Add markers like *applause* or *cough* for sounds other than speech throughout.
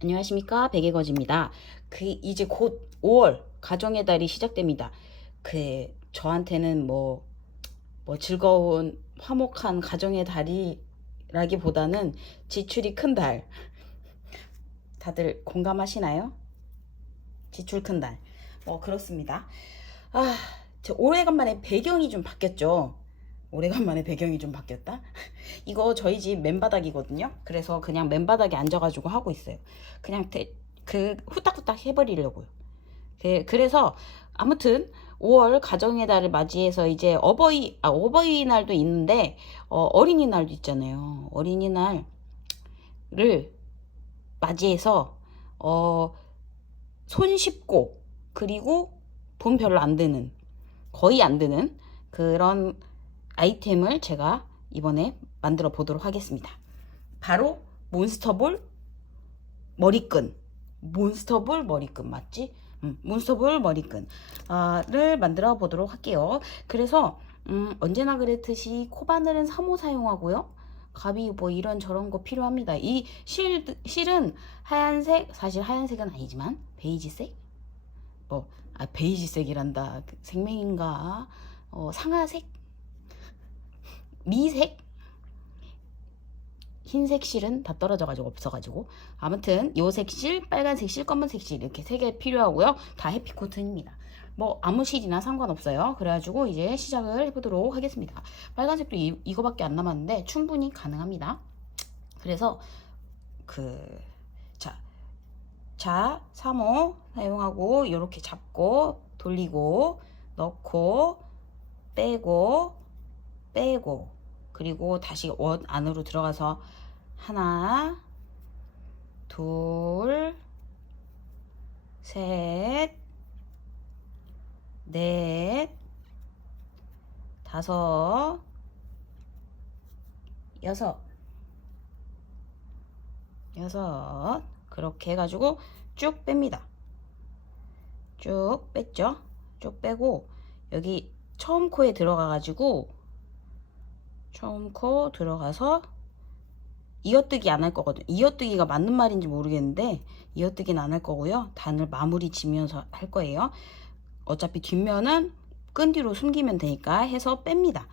안녕하십니까 백예거지입니다. 그 이제 곧 5월 가정의 달이 시작됩니다. 그 저한테는 뭐, 뭐 즐거운 화목한 가정의 달이라기보다는 지출이 큰 달. 다들 공감하시나요? 지출 큰 달. 뭐 그렇습니다. 아, 저 오래간만에 배경이 좀 바뀌었죠. 오래간만에 배경이 좀 바뀌었다. *laughs* 이거 저희 집 맨바닥이거든요. 그래서 그냥 맨바닥에 앉아가지고 하고 있어요. 그냥 대, 그 후딱후딱 해버리려고요. 그, 그래서 아무튼 5월 가정의 달을 맞이해서 이제 어버이 아 어버이날도 있는데 어, 어린이날도 있잖아요. 어린이날을 맞이해서 어, 손 쉽고 그리고 돈 별로 안 드는 거의 안 드는 그런 아이템을 제가 이번에 만들어 보도록 하겠습니다. 바로 몬스터볼 머리끈. 몬스터볼 머리끈 맞지? 음, 몬스터볼 머리끈을 만들어 보도록 할게요. 그래서 음, 언제나 그랬듯이 코바늘은 3호 사용하고요. 가위 뭐 이런 저런 거 필요합니다. 이 실, 실은 하얀색, 사실 하얀색은 아니지만 베이지색? 뭐, 아, 베이지색이란다. 생명인가? 어, 상아색? 미색? 흰색 실은 다 떨어져가지고 없어가지고. 아무튼 요 색 실 빨간색 실 검은색 실 이렇게 세 개 필요하고요. 다 해피코튼입니다. 뭐 아무 실이나 상관없어요. 그래가지고 이제 시작을 해보도록 하겠습니다. 빨간색도 이, 이거밖에 안 남았는데 충분히 가능합니다. 그래서 그 자, 자 3호 사용하고 이렇게 잡고 돌리고 넣고 빼고 빼고 그리고 다시 원 안으로 들어가서 하나 둘 셋, 넷, 다섯, 여섯, 여섯, 그렇게 해가지고 쭉 뺍니다. 쭉 뺐죠? 쭉 빼고, 여기 처음 코에 들어가가지고, 처음 코 들어가서 이어뜨기 안 할 거거든요. 이어뜨기가 맞는 말인지 모르겠는데 이어뜨기는 안 할 거고요. 단을 마무리 지면서 할 거예요. 어차피 뒷면은 끈 뒤로 숨기면 되니까 해서 뺍니다.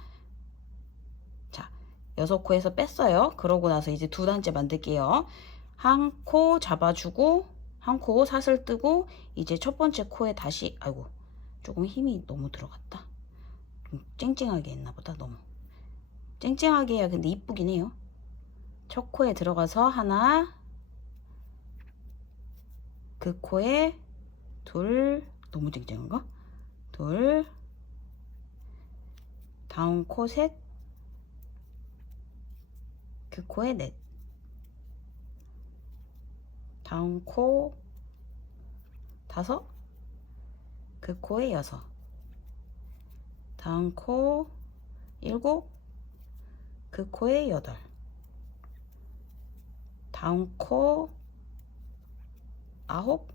자, 여섯 코에서 뺐어요. 그러고 나서 이제 두 단째 만들게요. 한 코 잡아주고 한 코 사슬 뜨고 이제 첫 번째 코에 다시 아이고 조금 힘이 너무 들어갔다. 좀 쨍쨍하게 했나 보다 너무. 쨍쨍하게 해야 근데 이쁘긴 해요. 첫 코에 들어가서 하나 그 코에 둘 너무 쨍쨍한가? 둘 다음 코 셋 그 코에 넷 다음 코 다섯 그 코에 여섯 다음 코 일곱 그 코에 여덟. 다음 코 아홉.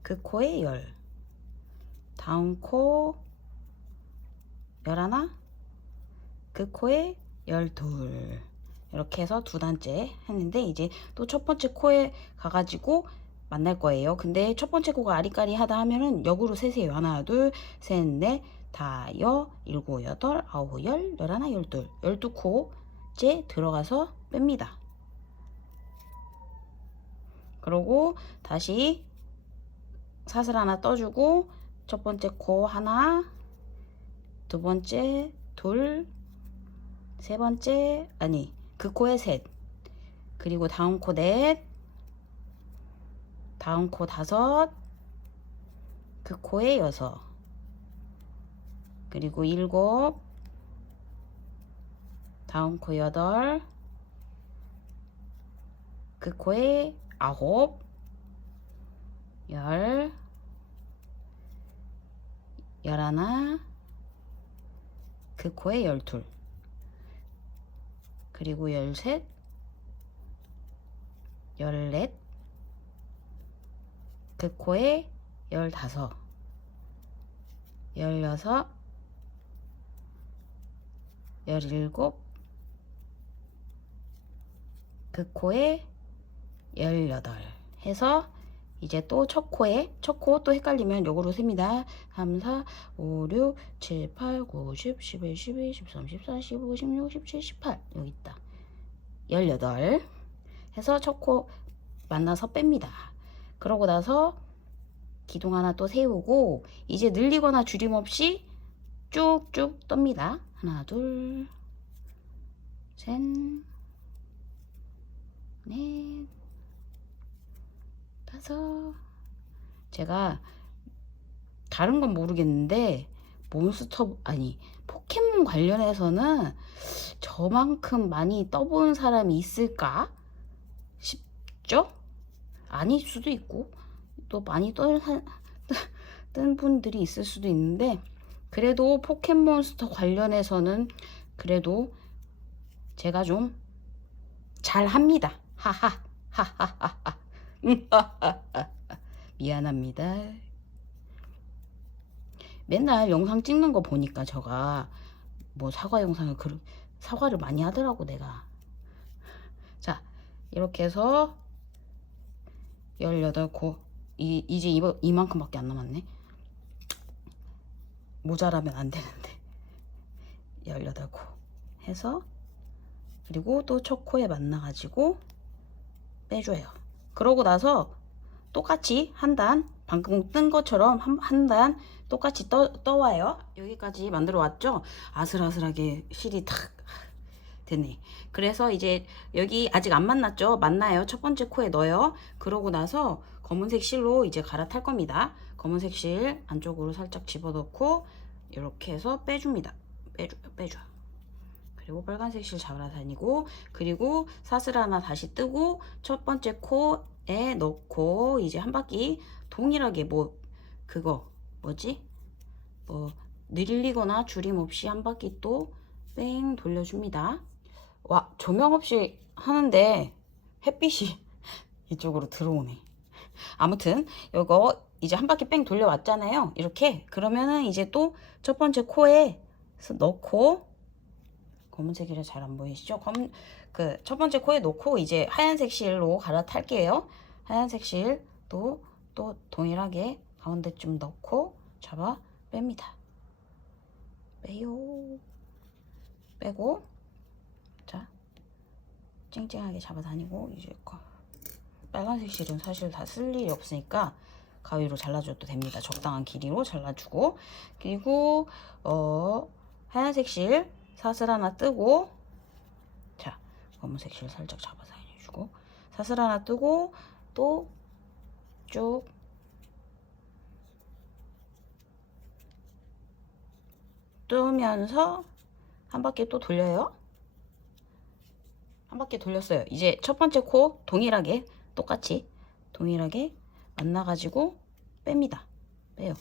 그 코에 열. 다음 코 열하나. 그 코에 열둘. 이렇게 해서 두 단째 했는데 이제 또 첫 번째 코에 가가지고 만날 거예요. 근데 첫 번째 코가 아리까리 하다 하면은 역으로 세세요. 하나, 둘, 셋, 넷, 다, 여, 일곱, 여덟, 아홉, 열, 열하나, 열둘. 열두 코째 들어가서 뺍니다. 그러고 다시 사슬 하나 떠주고 첫 번째 코 하나, 두 번째 둘, 세 번째 아니 그 코에 셋, 그리고 다음 코 넷, 다음 코 다섯, 그 코에 여섯, 그리고 일곱, 다음 코 여덟, 그 코에 아홉, 열, 열하나, 그 코에 열둘, 그리고 열셋, 열넷, 그 코에 열다섯, 열여섯, 열일곱, 그 코에 18 해서 이제 또 첫 코에 첫 코 또 헷갈리면 요거로 셉니다. 3, 4, 5, 6, 7, 8, 9, 10, 11, 12, 13, 14, 15, 16, 17, 18 여기 있다. 18 해서 첫 코 만나서 뺍니다. 그러고 나서 기둥 하나 또 세우고 이제 늘리거나 줄임 없이 쭉쭉 떱니다. 하나, 둘, 셋, 넷, 다섯. 제가 다른 건 모르겠는데 몬스터 아니 포켓몬 관련해서는 저만큼 많이 떠본 사람이 있을까 싶죠? 아닐 수도 있고 또 많이 *laughs* 떠, 뜬 분들이 있을 수도 있는데 그래도 포켓몬스터 관련해서는 그래도 제가 좀 잘합니다. 하하 하하하하 미안합니다. 맨날 영상 찍는 거 보니까 저가 뭐 사과 영상을 그 사과를 많이 하더라고 내가. 자 이렇게 해서 18코 이, 이제 이, 이만큼밖에 안 남았네. 모자라면 안 되는데 18코 해서 그리고 또 첫 코에 만나가지고 빼줘요. 그러고 나서 똑같이 한 단 방금 뜬 것처럼 한 단 똑같이 떠, 떠와요. 여기까지 만들어 왔죠? 아슬아슬하게 실이 탁 됐네. 그래서 이제 여기 아직 안 만났죠? 만나요. 첫 번째 코에 넣어요. 그러고 나서 검은색 실로 이제 갈아탈 겁니다. 검은색 실 안쪽으로 살짝 집어넣고 이렇게 해서 빼줍니다. 빼줘, 빼줘. 그리고 빨간색 실 잡아 다니고 그리고 사슬 하나 다시 뜨고 첫 번째 코에 넣고 이제 한 바퀴 동일하게 뭐 그거 뭐지? 뭐 늘리거나 줄임 없이 한 바퀴 또 뺑 돌려줍니다. 와 조명 없이 하는데 햇빛이 *laughs* 이쪽으로 들어오네. 아무튼 이거 이제 한 바퀴 뺑 돌려왔잖아요. 이렇게 그러면은 이제 또 첫 번째 코에 넣고 검은색이라 잘 안 보이시죠? 검, 그, 첫 번째 코에 놓고 이제 하얀색 실로 갈아탈게요. 하얀색 실도 또 동일하게 가운데 좀 넣고 잡아 뺍니다. 빼요. 빼고, 자, 쨍쨍하게 잡아 다니고, 이제 거. 빨간색 실은 사실 다 쓸 일이 없으니까 가위로 잘라줘도 됩니다. 적당한 길이로 잘라주고, 그리고, 어, 하얀색 실 사슬 하나 뜨고 자 검은색 실 살짝 잡아 다해주고. 사슬 하나 뜨고 또 쭉. 뜨면서 한 바퀴 또 돌려요. 한 바퀴 돌렸어요. 이제 첫 번째 코 동일하게 똑같이 동일하게 만나가지고 뺍니다 빼요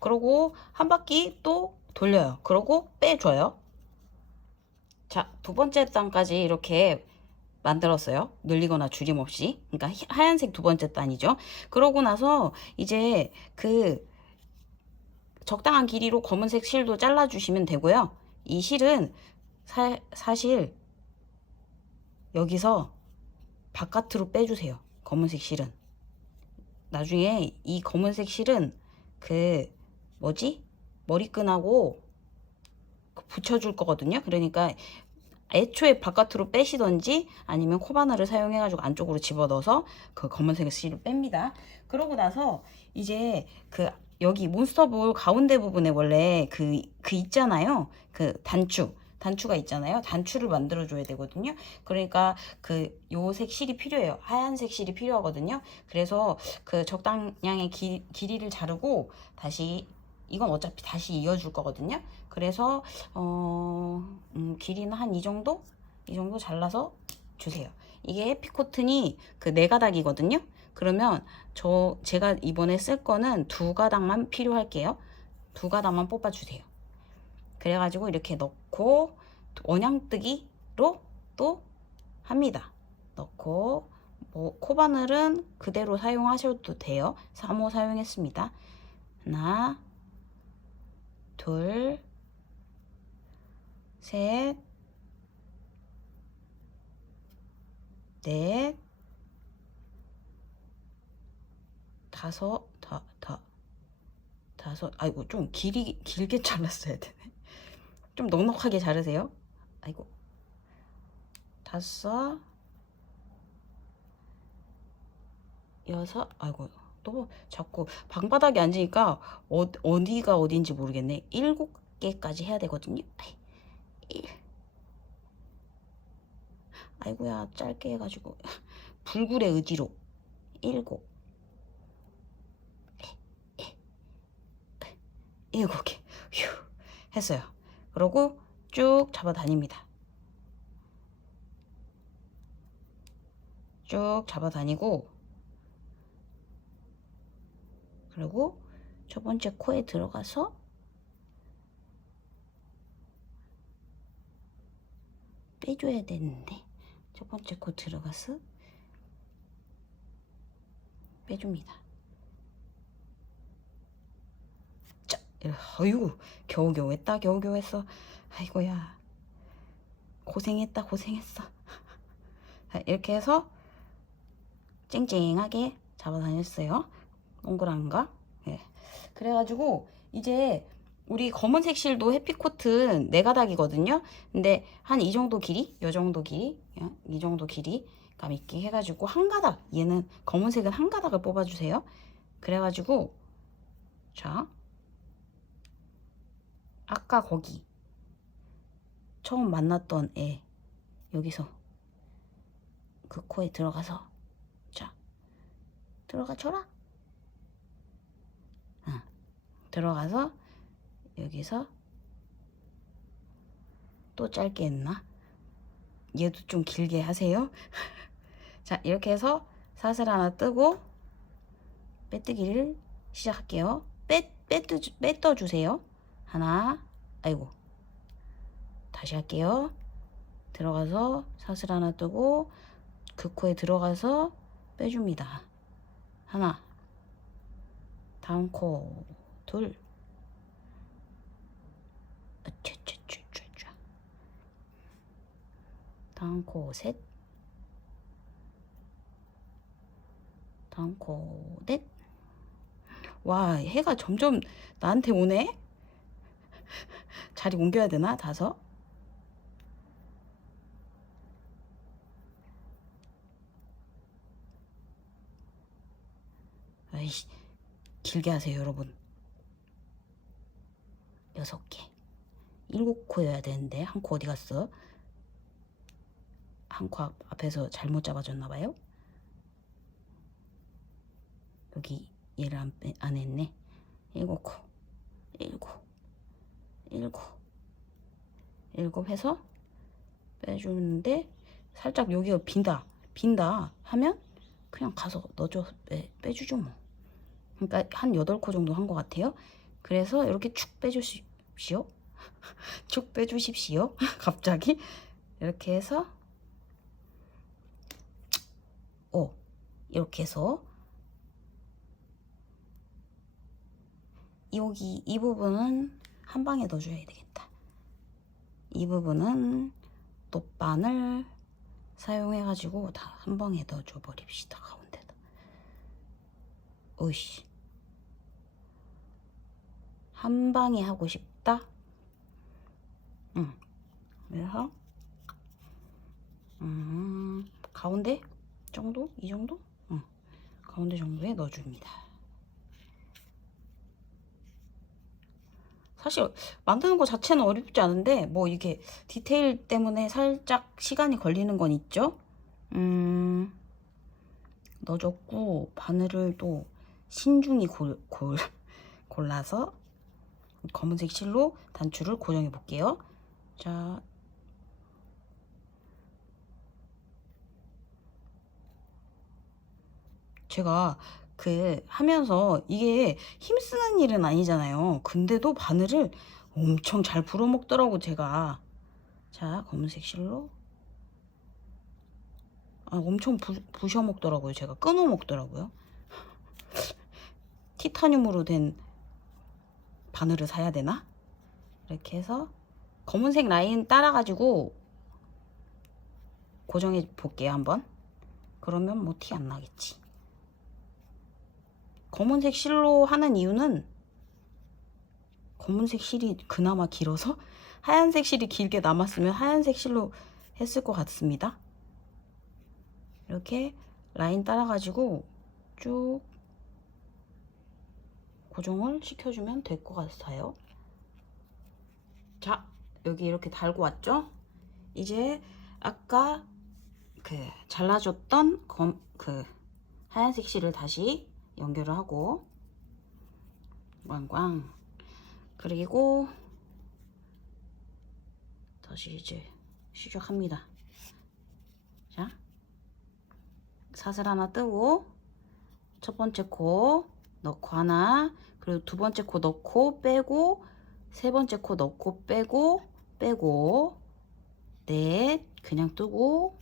그러고 한 바퀴 또 돌려요 그러고 빼줘요 자, 두 번째 단까지 이렇게 만들었어요. 늘리거나 줄임 없이. 그러니까 하얀색 두 번째 단이죠. 그러고 나서 이제 그 적당한 길이로 검은색 실도 잘라주시면 되고요. 이 실은 사, 사실 여기서 바깥으로 빼주세요. 검은색 실은. 나중에 이 검은색 실은 그 뭐지? 머리끈하고 붙여줄 거거든요. 그러니까 애초에 바깥으로 빼시던지 아니면 코바늘을 사용해가지고 안쪽으로 집어넣어서 그 검은색 실을 뺍니다. 그러고 나서 이제 그 여기 몬스터볼 가운데 부분에 원래 그, 그 있잖아요. 그 단추. 단추가 있잖아요. 단추를 만들어 줘야 되거든요. 그러니까 그 요색 실이 필요해요. 하얀색 실이 필요하거든요. 그래서 그 적당량의 기, 길이를 자르고 다시 이건 어차피 다시 이어줄 거거든요. 그래서 어, 음, 길이는 한 이 정도? 이 정도 잘라서 주세요. 이게 피코튼이 그 네 가닥이거든요. 그러면 저 제가 이번에 쓸 거는 두 가닥만 필요할게요. 두 가닥만 뽑아 주세요. 그래가지고 이렇게 넣고 원양뜨기로 또 합니다. 넣고 뭐 코바늘은 그대로 사용하셔도 돼요. 3호 사용했습니다. 하나 둘, 셋, 넷, 다섯 다 다 다섯 아이고 좀 길이 길게 잘랐어야 되네 좀 넉넉하게 자르세요. 아이고. 다섯. 여섯. 아이고 또 자꾸 방바닥에 앉으니까 어, 어디가 어딘지 모르겠네. 일곱 개까지 해야 되거든요. 일. 아이고야 짧게 해가지고. *laughs* 불굴의 의지로. 일곱. 일곱 개. 휴 했어요 그러고 쭉 잡아 다닙니다 쭉 잡아 다니고 그리고 첫 번째 코에 들어가서 빼줘야 되는데 첫 번째 코 들어가서 빼줍니다. 자, 어이구 겨우겨우 했다 겨우겨우 했어. 아이고야 고생했다 고생했어. 자, 이렇게 해서 쨍쨍하게 잡아다녔어요. 동그란 거. 예. 그래가지고 이제 우리 검은색 실도 해피코튼 네 가닥이거든요. 근데 한 이 정도 길이, 요 정도 길이, 예, 이 정도 길이감 있게 해가지고 한 가닥. 얘는 검은색은 한 가닥을 뽑아주세요. 그래가지고 자 아까 거기 처음 만났던 애 여기서 그 코에 들어가서 자 들어가 줘라. 응. 들어가서 여기서 또 짧게 했나? 얘도 좀 길게 하세요. *laughs* 자, 이렇게 해서 사슬 하나 뜨고 빼뜨기를 시작할게요. 빼, 빼뜨, 빼떠 주세요. 하나, 아이고. 다시 할게요. 들어가서 사슬 하나 뜨고 그 코에 들어가서 빼줍니다. 하나, 다음 코, 둘, 으쌰쌰쌰쌰. 다음 코 셋. 다음 코 넷. 와, 해가 점점 나한테 오네? 자리 옮겨야 되나? 다섯. 아이씨, 길게 하세요, 여러분. 여섯 개. 일곱 코여야 되는데 한 코 어디 갔어? 한 코 앞에서 잘못 잡아줬나 봐요. 여기 얘를 안, 빼, 안 했네. 일곱 코, 일곱, 일곱, 일곱 해서 빼주는데 살짝 여기가 빈다, 빈다 하면 그냥 가서 넣어줘 빼, 빼주죠 뭐. 그러니까 한 여덟 코 정도 한 것 같아요. 그래서 이렇게 축 빼주십시오. *laughs* 축 빼주십시오. *laughs* 갑자기 이렇게 해서 오 이렇게 해서 여기 이 부분은 한 방에 넣어줘야 되겠다. 이 부분은 돗바늘 사용해가지고 다 한 방에 넣어줘 버립시다 가운데다. 오이씨 한 방에 하고 싶다. 응. 그래서 음, 가운데 정도? 이 정도? 응. 가운데 정도에 넣어줍니다. 사실 만드는 거 자체는 어렵지 않은데 뭐 이게 디테일 때문에 살짝 시간이 걸리는 건 있죠. 음, 넣어줬고 바늘을 또 신중히 골, 골, *laughs* 골라서 검은색 실로 단추를 고정해 볼게요. 자, 제가 그 하면서 이게 힘쓰는 일은 아니잖아요. 근데도 바늘을 엄청 잘 불어먹더라고 제가. 자, 검은색 실로. 아, 엄청 부, 부셔 먹더라고요. 제가 끊어 먹더라고요. *laughs* 티타늄으로 된 바늘을 사야 되나? 이렇게 해서 검은색 라인 따라가지고 고정해 볼게요 한번 그러면 뭐 티 안 나겠지 검은색 실로 하는 이유는 검은색 실이 그나마 길어서 *laughs* 하얀색 실이 길게 남았으면 하얀색 실로 했을 것 같습니다. 이렇게 라인 따라가지고 쭉 고정을 시켜주면 될 것 같아요. 자, 여기 이렇게 달고 왔죠? 이제 아까 그 잘라줬던 검, 그 하얀색 실을 다시 연결을 하고 꽝꽝 그리고 다시 이제 시작합니다. 자, 사슬 하나 뜨고 첫 번째 코 넣고 하나 그리고 두 번째 코 넣고 빼고 세 번째 코 넣고 빼고 빼고 넷 그냥 뜨고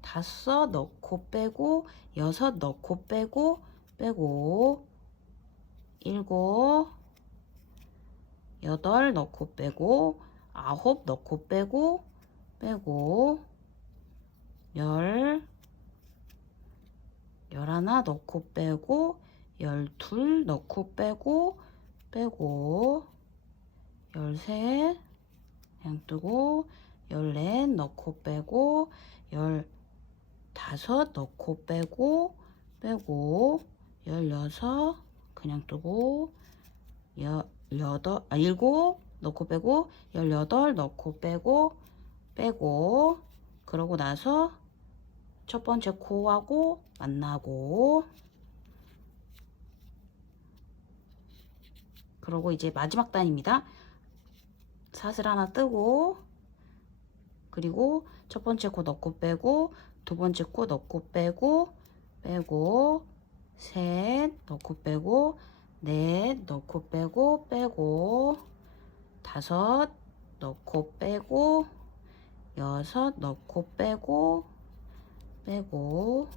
다섯 넣고 빼고 여섯 넣고 빼고 빼고 일곱 여덟 넣고 빼고 아홉 넣고 빼고 빼고 열 열하나 넣고 빼고 열둘 넣고 빼고 빼고 열셋 그냥 뜨고 열넷 넣고 빼고 열 다섯 넣고 빼고 빼고 열여섯 그냥 뜨고 여 여덟 아 일곱 넣고 빼고 열여덟 넣고 빼고 빼고 그러고 나서 첫 번째 코하고 만나고 그러고 이제 마지막 단입니다. 사슬 하나 뜨고 그리고 첫 번째 코 넣고 빼고 두 번째 코 넣고 빼고 빼고 셋 넣고 빼고 넷 넣고 빼고 빼고 다섯 넣고 빼고 여섯 넣고 빼고 빼고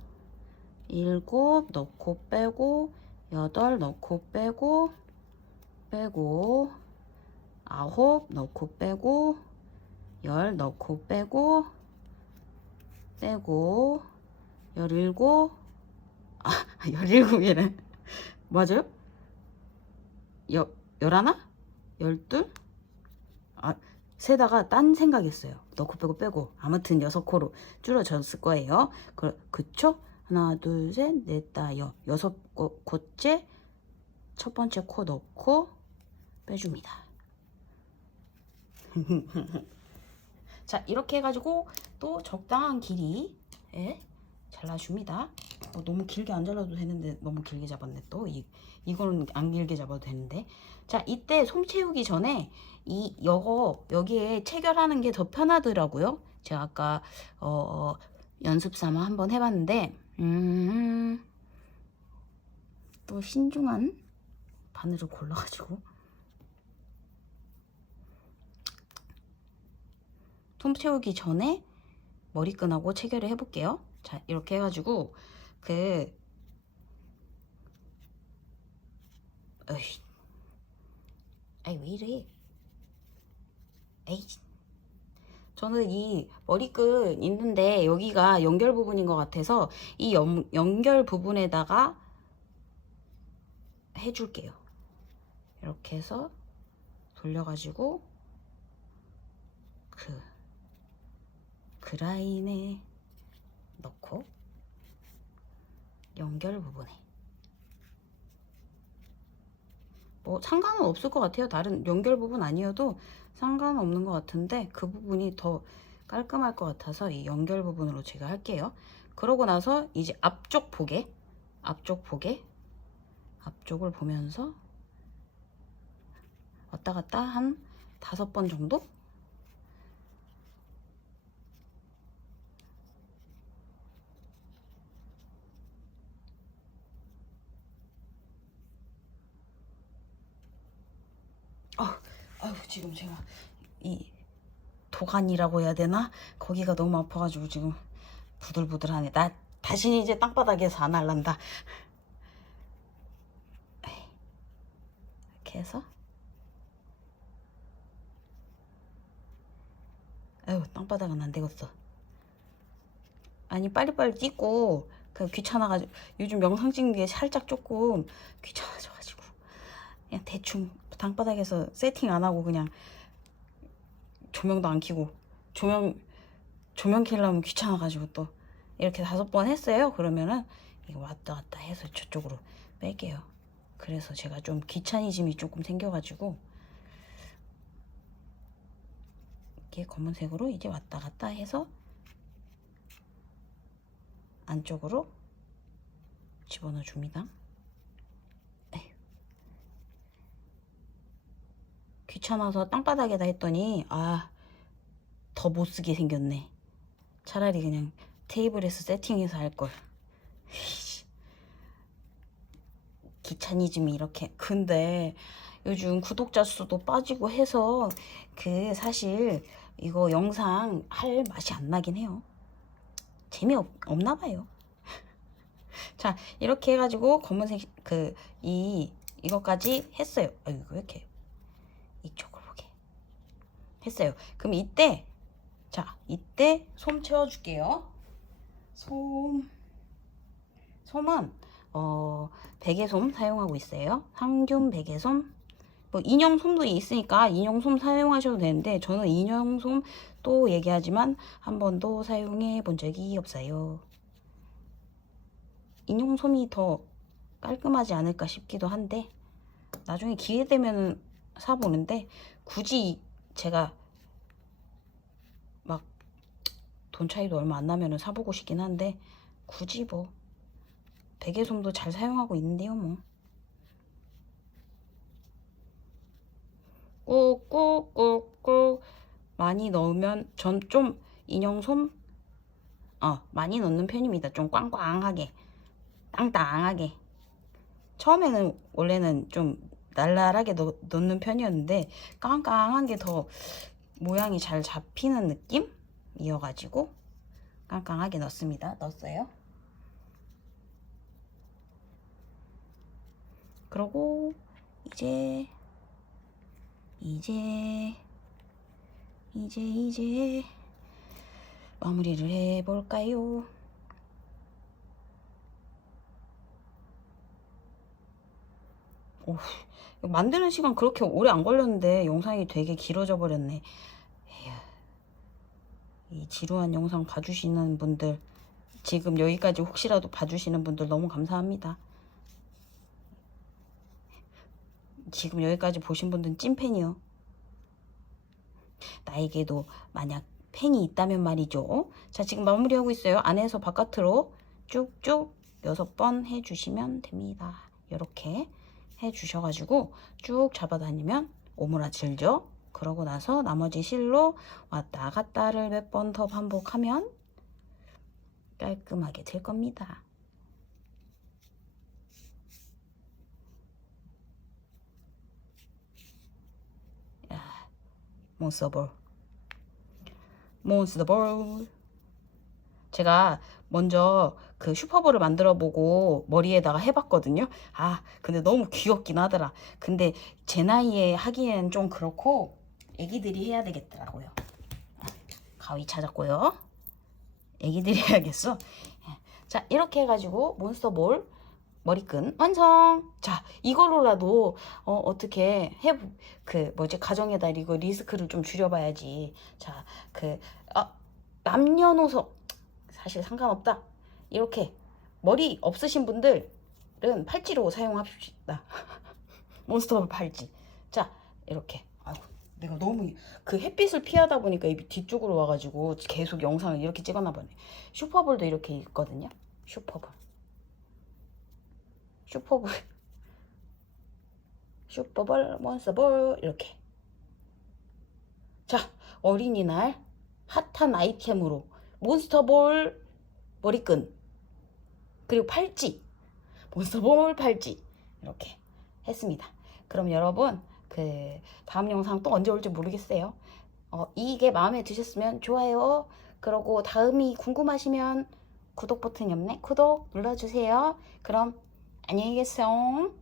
일곱 넣고 빼고 여덟 넣고 빼고 빼고 아홉 넣고 빼고 열 넣고 빼고 빼고 열일곱 아 *laughs* 열일곱이래 맞아요? 여 열하나? 열둘? 아 세다가 딴 생각했어요. 넣고 빼고 빼고 아무튼 여섯 코로 줄어졌을 거예요. 그 그쵸? 하나 둘 셋 넷 다 여 여섯 코, 코째 첫 번째 코 넣고 빼줍니다. *laughs* 자 이렇게 해가지고 또 적당한 길이에 잘라줍니다. 어, 너무 길게 안 잘라도 되는데 너무 길게 잡았네 또 이, 이거는 안 길게 잡아도 되는데 자 이때 솜 채우기 전에 이 여거 여기에 체결하는 게 더 편하더라고요. 제가 아까 어, 연습 삼아 한번 해봤는데 음, 또 신중한 바늘을 골라가지고 솜 채우기 전에 머리끈하고 체결을 해볼게요. 자 이렇게 해가지고 그 어이 아이 왜 이래? 에이. 저는 이 머리끈 있는데 여기가 연결 부분인 것 같아서 이 연, 연결 부분에다가 해줄게요. 이렇게 해서 돌려가지고 그, 그 라인에 넣고 연결 부분에 뭐 상관은 없을 것 같아요. 다른 연결 부분 아니어도 상관은 없는 것 같은데 그 부분이 더 깔끔할 것 같아서 이 연결 부분으로 제가 할게요. 그러고 나서 이제 앞쪽 보게 앞쪽 보게 앞쪽을 보면서 왔다 갔다 한 다섯 번 정도 아, 아유 지금 제가 이 도간이라고 해야 되나? 거기가 너무 아파가지고 지금 부들부들하네. 나 다시 이제 땅바닥에서 안 할란다. 이렇게 해서 아유 땅바닥은 안 되겠어. 아니 빨리빨리 찍고 그 귀찮아가지고 요즘 영상 찍는 게 살짝 조금 귀찮아져가지고 그냥 대충 방바닥에서 세팅 안 하고 그냥 조명도 안 켜고 조명 조명 켜려면 귀찮아가지고 또 이렇게 다섯 번 했어요. 그러면은 왔다 갔다 해서 저쪽으로 뺄게요. 그래서 제가 좀 귀차니즘이 조금 생겨가지고 이렇게 검은색으로 이제 왔다 갔다 해서 안쪽으로 집어넣어 줍니다. 에휴. 귀찮아서 땅바닥에다 했더니 아 더 못쓰게 생겼네. 차라리 그냥 테이블에서 세팅해서 할 걸. 귀차니즘이 이렇게. 근데 요즘 구독자 수도 빠지고 해서 그 사실 이거 영상 할 맛이 안 나긴 해요. 재미없나 봐요. *laughs* 자, 이렇게 해가지고 검은색 그 이 이거까지 했어요. 아유, 왜 이렇게 이쪽으로 보게 했어요. 그럼 이때 자, 이때 솜 채워줄게요. 솜 솜은 어 베개솜 사용하고 있어요. 항균 베개솜 뭐 인형솜도 있으니까 인형솜 사용하셔도 되는데 저는 인형솜 또 얘기하지만 한 번도 사용해 본 적이 없어요. 인형솜이 더 깔끔하지 않을까 싶기도 한데 나중에 기회 되면 사보는데 굳이 제가 막 돈 차이도 얼마 안 나면 사보고 싶긴 한데 굳이 뭐 베개솜도 잘 사용하고 있는데요 뭐. 꾹꾹꾹꾹 많이 넣으면 전 좀 인형솜? 어 많이 넣는 편입니다. 좀 꽝꽝하게 땅땅하게. 처음에는 원래는 좀 날랄하게 넣, 넣는 편이었는데 깡깡한 게 더 모양이 잘 잡히는 느낌이어가지고 깡깡하게 넣습니다. 넣었어요. 그러고 이제 이제 이제 이제 마무리를 해볼까요? 오, 이거 만드는 시간 그렇게 오래 안 걸렸는데 영상이 되게 길어져 버렸네. 이 지루한 영상 봐주시는 분들 지금 여기까지 혹시라도 봐주시는 분들 너무 감사합니다. 지금 여기까지 보신 분들은 찐팬이요. 나에게도 만약 팬이 있다면 말이죠. 자, 지금 마무리하고 있어요. 안에서 바깥으로 쭉쭉 여섯 번 해주시면 됩니다. 이렇게 해 주셔가지고 쭉 잡아다니면 오므라질죠. 그러고 나서 나머지 실로 왔다 갔다를 몇 번 더 반복하면 깔끔하게 될 겁니다. 몬스터볼 몬스터볼 제가 먼저 그 슈퍼볼을 만들어 보고 머리에다가 해봤거든요. 아 근데 너무 귀엽긴 하더라. 근데 제 나이에 하기엔 좀 그렇고 애기들이 해야 되겠더라고요. 가위 찾았고요. 애기들이 해야겠어? 자 이렇게 해가지고 몬스터볼 머리끈 완성. 자, 이걸로라도 어, 어떻게 해 그 뭐지? 가정에다 이거 리스크를 좀 줄여봐야지. 자, 그 아, 남녀노소 사실 상관없다. 이렇게 머리 없으신 분들은 팔찌로 사용합시다. *laughs* 몬스터 팔찌. 자, 이렇게. 아이고, 내가 너무 그 햇빛을 피하다 보니까 이 뒤쪽으로 와가지고 계속 영상을 이렇게 찍었나 보네. 슈퍼볼도 이렇게 있거든요. 슈퍼볼. 슈퍼볼 *laughs* 슈퍼볼 몬스터볼 이렇게 자 어린이날 핫한 아이템으로 몬스터볼 머리끈. 그리고 팔찌. 몬스터볼 팔찌. 이렇게 했습니다. 그럼 여러분 그 다음 영상 또 언제 올지 모르겠어요. 어, 이게 마음에 드셨으면 좋아요. 그러고 다음이 궁금하시면 구독 버튼이 없네 구독 눌러주세요. 그럼 안녕히 계세요.